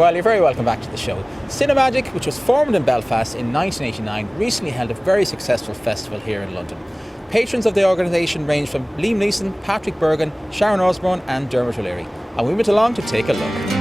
Well, you're very welcome back to the show. Cinemagic, which was formed in Belfast in 1989, recently held a very successful festival here in London. Patrons of the organisation range from Liam Neeson, Patrick Bergin, Sharon Osbourne and Dermot O'Leary. And we went along to take a look.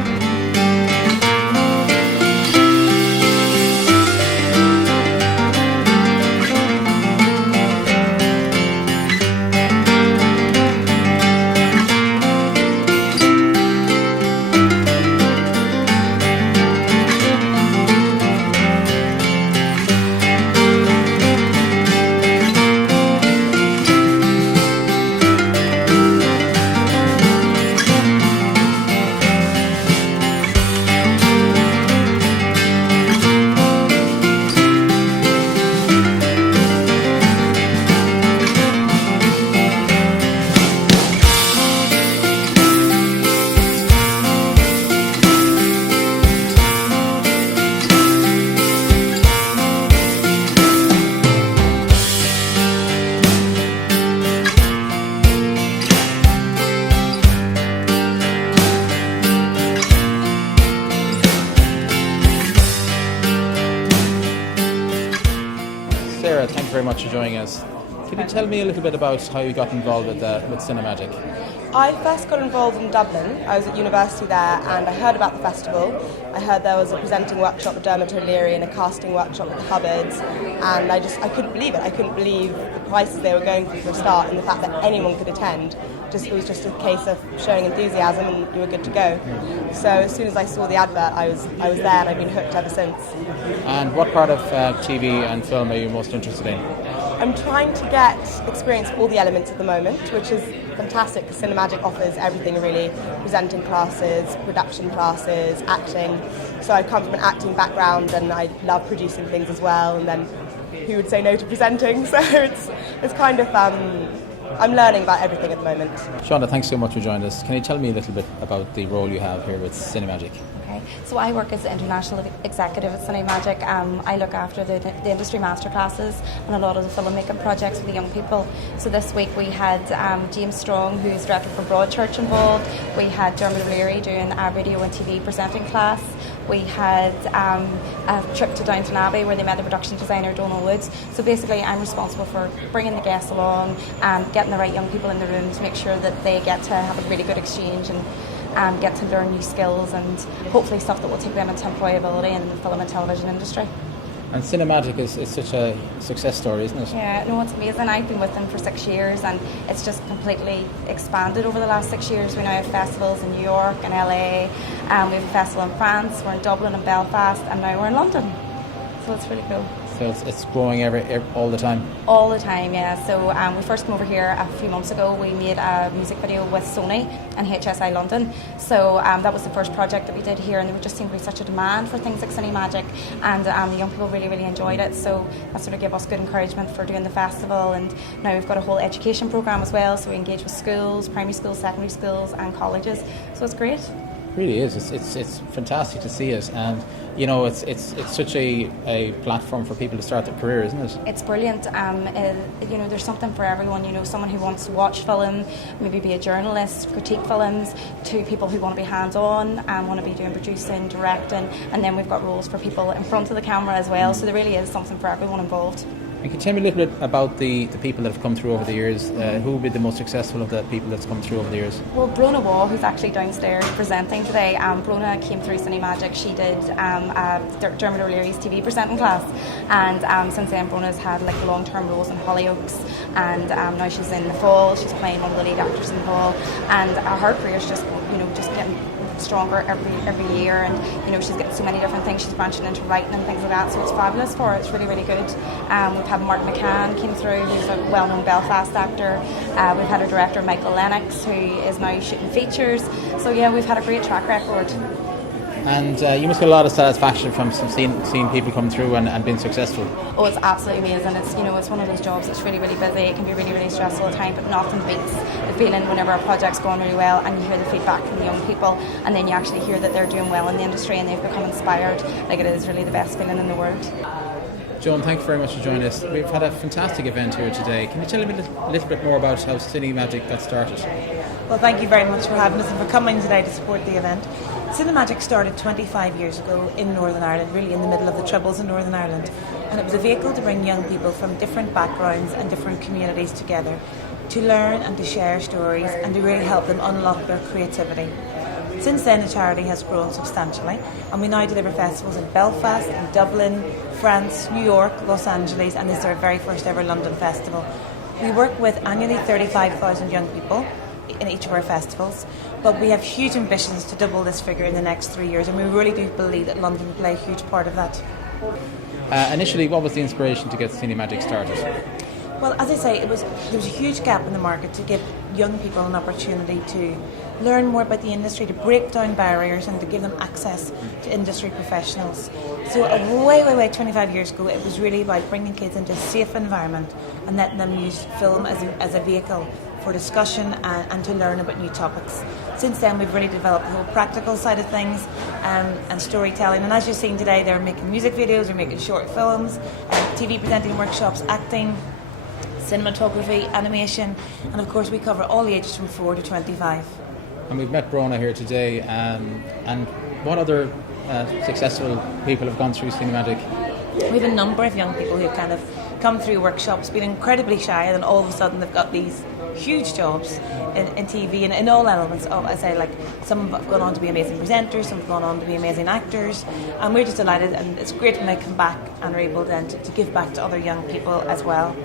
Sarah, thank you very much for joining us. Can you tell me a little bit about how you got involved with Cinemagic? I first got involved in Dublin. I was at university there and I heard about the festival. I heard there was a presenting workshop with Dermot O'Leary and a casting workshop with the Hubbards, and I couldn't believe it. I couldn't believe the prices they were going for a start, and the fact that anyone could attend. It was just a case of showing enthusiasm and you were good to go. So as soon as I saw the advert, I was there and I've been hooked ever since. And what part of TV and film are you most interested in? I'm trying to get experience all the elements at the moment, which is fantastic because Cinemagic offers everything really, presenting classes, production classes, acting. So I come from an acting background and I love producing things as well, and then who would say no to presenting? So it's kind of, I'm learning about everything at the moment. Shonda, thanks so much for joining us. Can you tell me a little bit about the role you have here with Cinemagic? Okay, so I work as the international executive at Cinemagic. I look after the industry masterclasses and a lot of the filmmaking projects for the young people. So this week we had James Strong, who's director for Broadchurch, involved. We had Dermot O'Leary doing a radio and TV presenting class. We had a trip to Downton Abbey where they met the production designer Donal Woods. So basically I'm responsible for bringing the guests along and getting the right young people in the room to make sure that they get to have a really good exchange and get to learn new skills and hopefully stuff that will take them into employability in the film and television industry. And Cinemagic is such a success story, isn't it? Yeah, no, it's amazing. I've been with them for 6 years and it's just completely expanded over the last 6 years. We now have festivals in New York and LA, we have a festival in France, we're in Dublin and Belfast, and now we're in London. So it's really cool. So it's growing all the time? All the time, yeah. So we first came over here a few months ago. We made a music video with Sony and HSI London. So that was the first project that we did here, and there just seemed to be such a demand for things like Cinemagic, and the young people really, really enjoyed it. So that sort of gave us good encouragement for doing the festival. And now we've got a whole education programme as well, so we engage with schools, primary schools, secondary schools and colleges. So it's great. It really is. It's fantastic to see it, and you know it's such a platform for people to start their career, isn't it? It's brilliant. You know, there's something for everyone. You know, someone who wants to watch film, maybe be a journalist, critique films, to people who want to be hands-on and want to be doing producing, directing, and then we've got roles for people in front of the camera as well. So there really is something for everyone involved. And can you tell me a little bit about the people that have come through over the years? Who will be the most successful of the people that's come through over the years? Well, Brona Wall, who's actually downstairs presenting today, Brona came through Cinemagic. She did Dermot O'Leary's TV presenting class, and since then Brona's had like long-term roles in Hollyoaks, and now she's in The Fall. She's playing one of the lead actors in The Fall, and her career's just getting stronger every year, and you know she's getting so many different things. She's branching into writing and things like that, so it's fabulous for her. It's really, really good. We've had Martin McCann came through, who's a well-known Belfast actor. We've had our director Michael Lennox, who is now shooting features. So yeah, we've had a great track record. And you must get a lot of satisfaction from seeing people come through and being successful. Oh, it's absolutely amazing. It's one of those jobs that's really, really busy. It can be really, really stressful at times, but nothing beats the feeling whenever a project's going really well and you hear the feedback from the young people, and then you actually hear that they're doing well in the industry and they've become inspired. Like, it is really the best feeling in the world. Joan, thank you very much for joining us. We've had a fantastic event here today. Can you tell me a little bit more about how Cinemagic got started? Well, thank you very much for having us and for coming today to support the event. Cinemagic started 25 years ago in Northern Ireland, really in the middle of the Troubles in Northern Ireland. And it was a vehicle to bring young people from different backgrounds and different communities together to learn and to share stories and to really help them unlock their creativity. Since then, the charity has grown substantially, and we now deliver festivals in Belfast, in Dublin, France, New York, Los Angeles, and this is our very first ever London festival. We work with annually 35,000 young people in each of our festivals, but we have huge ambitions to double this figure in the next 3 years, and we really do believe that London will play a huge part of that. Initially, what was the inspiration to get Cinemagic started? Well, as I say, there was a huge gap in the market to give young people an opportunity to learn more about the industry, to break down barriers and to give them access to industry professionals. So way 25 years ago, it was really about bringing kids into a safe environment and letting them use film as a vehicle for discussion and to learn about new topics. Since then, we've really developed the whole practical side of things and storytelling. And as you've seen today, they're making music videos, they're making short films, TV presenting workshops, acting, cinematography, animation, and of course we cover all the ages from 4 to 25. And we've met Brona here today, and what other successful people have gone through Cinemagic? We have a number of young people who've kind of come through workshops, been incredibly shy, and then all of a sudden they've got these huge jobs in TV and in all elements of, I say, like some have gone on to be amazing presenters, some have gone on to be amazing actors, and we're just delighted, and it's great when they come back and are able then to give back to other young people as well.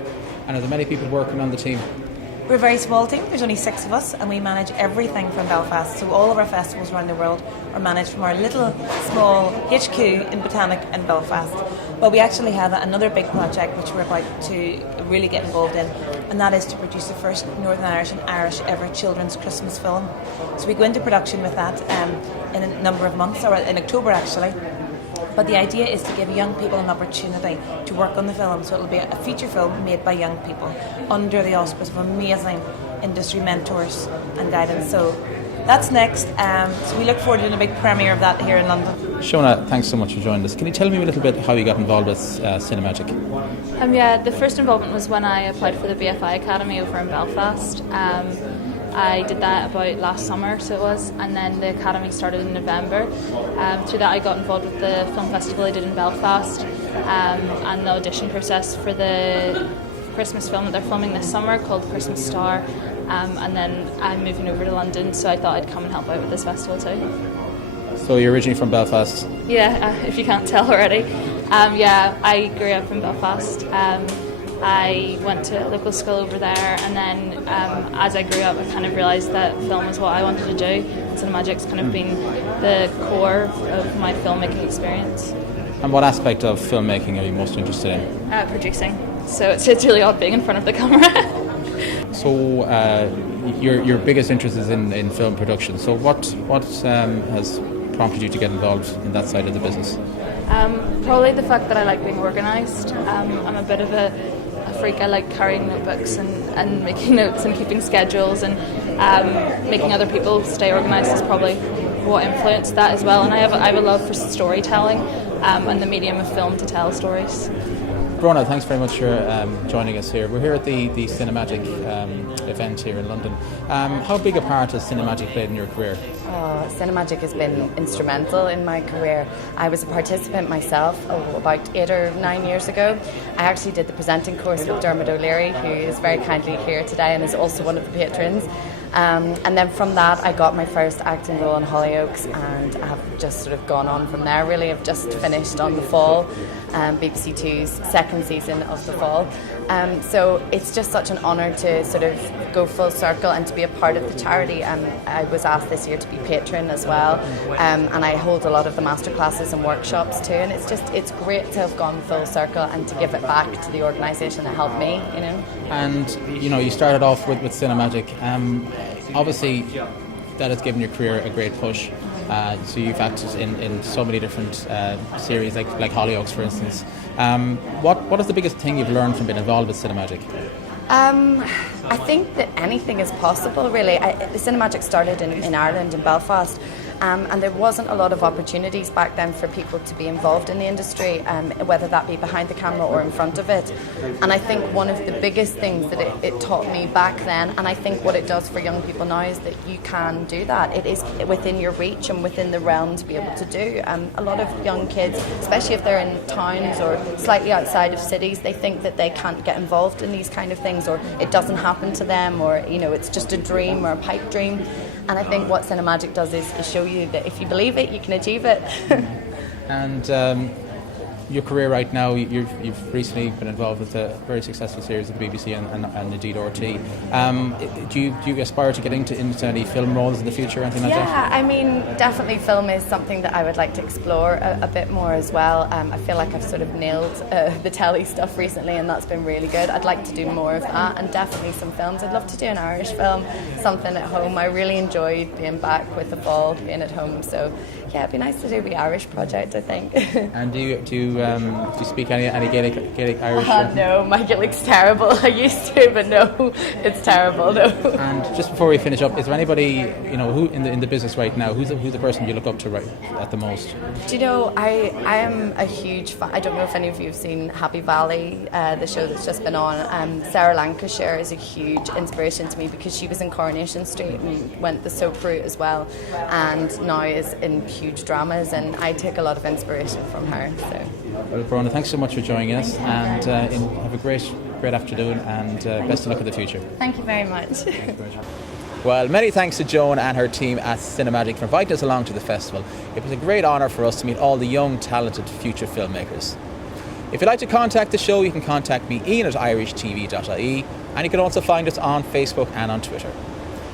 And are there many people working on the team? We're a very small team, there's only 6 of us, and we manage everything from Belfast. So all of our festivals around the world are managed from our little small HQ in Botanic in Belfast. But we actually have another big project which we're about to really get involved in, and that is to produce the first Northern Irish and Irish ever children's Christmas film. So we go into production with that in a number of months, or in October actually. But the idea is to give young people an opportunity to work on the film. So it'll be a feature film made by young people under the auspice of amazing industry mentors and guidance. So that's next. So we look forward to doing a big premiere of that here in London. Shona, thanks so much for joining us. Can you tell me a little bit how you got involved with Cinemagic? Yeah, the first involvement was when I applied for the BFI Academy over in Belfast. I did that about last summer, so it was, and then the Academy started in November. Through that I got involved with the film festival I did in Belfast, and the audition process for the Christmas film that they're filming this summer called Christmas Star, and then I'm moving over to London, so I thought I'd come and help out with this festival too. So you're originally from Belfast? Yeah, if you can't tell already. Yeah, I grew up in Belfast. I went to local school over there, and then as I grew up I kind of realised that film was what I wanted to do. Cinemagic's kind of been the core of my filmmaking experience. And what aspect of filmmaking are you most interested in? Producing. So it's really odd being in front of the camera. So your biggest interest is in film production. So what has prompted you to get involved in that side of the business? Probably the fact that I like being organised. I'm a bit of a freak. I like carrying notebooks and making notes and keeping schedules, and making other people stay organised is probably what influenced that as well. And I have a love for storytelling and the medium of film to tell stories. Brona, thanks very much for joining us here. We're here at the Cinemagic event here in London. How big a part has Cinemagic played in your career? Cinemagic has been instrumental in my career. I was a participant myself about 8 or 9 years ago. I actually did the presenting course with Dermot O'Leary, who is very kindly here today and is also one of the patrons. And then from that I got my first acting role in Hollyoaks, and I have just sort of gone on from there really. I've just finished on The Fall, BBC Two's second season of The Fall. So it's just such an honour to sort of go full circle and to be a part of the charity. I was asked this year to be patron as well, and I hold a lot of the masterclasses and workshops too, and it's great to have gone full circle and to give it back to the organisation that helped me, you know. And you started off with Cinemagic. Obviously that has given your career a great push. So you've acted in so many different series, like Hollyoaks, for instance. What is the biggest thing you've learned from being involved with Cinemagic? I think that anything is possible, really. The Cinemagic started in Ireland, in Belfast, And there wasn't a lot of opportunities back then for people to be involved in the industry, whether that be behind the camera or in front of it. And I think one of the biggest things that it taught me back then, and I think what it does for young people now, is that you can do that. It is within your reach and within the realm to be able to do. A lot of young kids, especially if they're in towns or slightly outside of cities, they think that they can't get involved in these kind of things, or it doesn't happen to them, or it's just a dream or a pipe dream. And I think what Cinemagic does is show you that if you believe it, you can achieve it. And your career right now, you've recently been involved with a very successful series of the BBC and indeed RT. Do you aspire to get into any film roles in the future or anything like that? Yeah, I mean, definitely film is something that I would like to explore a bit more as well. I feel like I've sort of nailed the telly stuff recently, and that's been really good. I'd like to do more of that, and definitely some films. I'd love to do an Irish film, something at home. I really enjoyed being back with the ball, being at home. So yeah, it'd be nice to do the Irish project, I think. And do you speak any Gaelic Irish? No, my Gaelic's terrible. I used to, but no, it's terrible. No. And just before we finish up, is there anybody who in the business right now who's the person you look up to right at the most? Do you know, I am a huge fan. I don't know if any of you have seen Happy Valley, the show that's just been on. Sarah Lancashire is a huge inspiration to me because she was in Coronation Street and went the soap route as well, and now is in huge dramas, and I take a lot of inspiration from her. So. Well, Bronagh, thanks so much for joining us, and have a great afternoon, and best of luck in the future. Thank you very much. Well, many thanks to Joan and her team at Cinemagic for inviting us along to the festival. It was a great honour for us to meet all the young, talented future filmmakers. If you'd like to contact the show, you can contact me, Ian at irishtv.ie, and you can also find us on Facebook and on Twitter.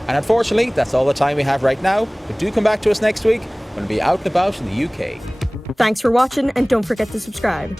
And unfortunately, that's all the time we have right now, but do come back to us next week when we'll be out and about in the UK. Thanks for watching, and don't forget to subscribe.